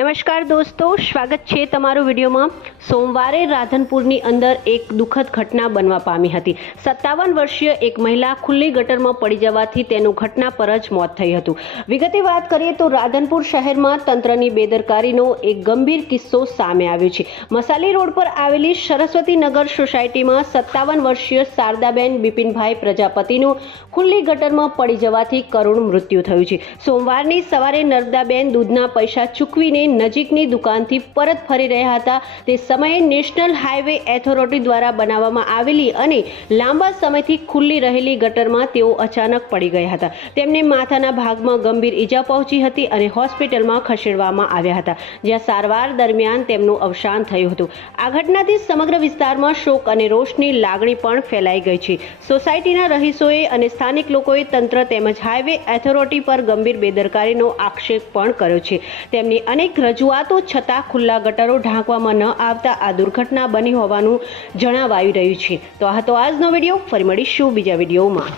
નમસ્કાર દોસ્તો, સ્વાગત છે તમારું વિડીયોમાં. સોમવારે રાધનપુરની અંદર એક દુઃખદ ઘટના બનવા પામી હતી. સત્તાવન વર્ષીય એક મહિલા ખુલ્લી ગટરમાં પડી જવાથી તેનું ઘટના પર જ મોત થઈ હતું. વિગતે વાત કરીએ તો રાધનપુર શહેરમાં તંત્રની બેદરકારીનો એક ગંભીર કિસ્સો સામે આવ્યો છે. મસાલી રોડ પર આવેલી સરસ્વતી નગર સોસાયટીમાં સત્તાવન વર્ષીય શારદાબેન બિપિનભાઈ પ્રજાપતિનું ખુલ્લી ગટરમાં પડી જવાથી કરુણ મૃત્યુ થયું છે. સોમવારની સવારે નર્મદાબેન દૂધના પૈસા ચૂકવીને નજીકની દુકાનથી પરત ફરી રહ્યા હતા. તે સમયે નેશનલ હાઈવે એથોરિટી દ્વારા બનાવવામાં આવેલી અને લાંબા સમયથી ખુલ્લી રહેલી ગટરમાં તેઓ અચાનક પડી ગયા હતા. તેમને માથાના ભાગમાં ગંભીર ઈજા પહોંચી હતી અને હોસ્પિટલમાં ખસેડવામાં આવ્યા હતા, જ્યાં સારવાર દરમિયાન તેમનું અવસાન થયું હતું. આ ઘટનાથી સમગ્ર વિસ્તારમાં શોક અને રોષની લાગણી પણ ફેલાઈ ગઈ છે. સોસાયટીના રહીશોએ અને સ્થાનિક લોકોએ તંત્ર તેમજ હાઈવે એથોરિટી પર ગંભીર બેદરકારીનો આક્ષેપ પણ કર્યો છે. તેમની અનેક રજૂઆતો છતાં ખુલ્લા ગટરો ઢાંકવામાં ન આવતા આ દુર્ઘટના બની હોવાનું જણાવાયું રહ્યું છે. તો આ હતો આજનો વીડિયો. ફરી મળીશું બીજા વિડીયોમાં.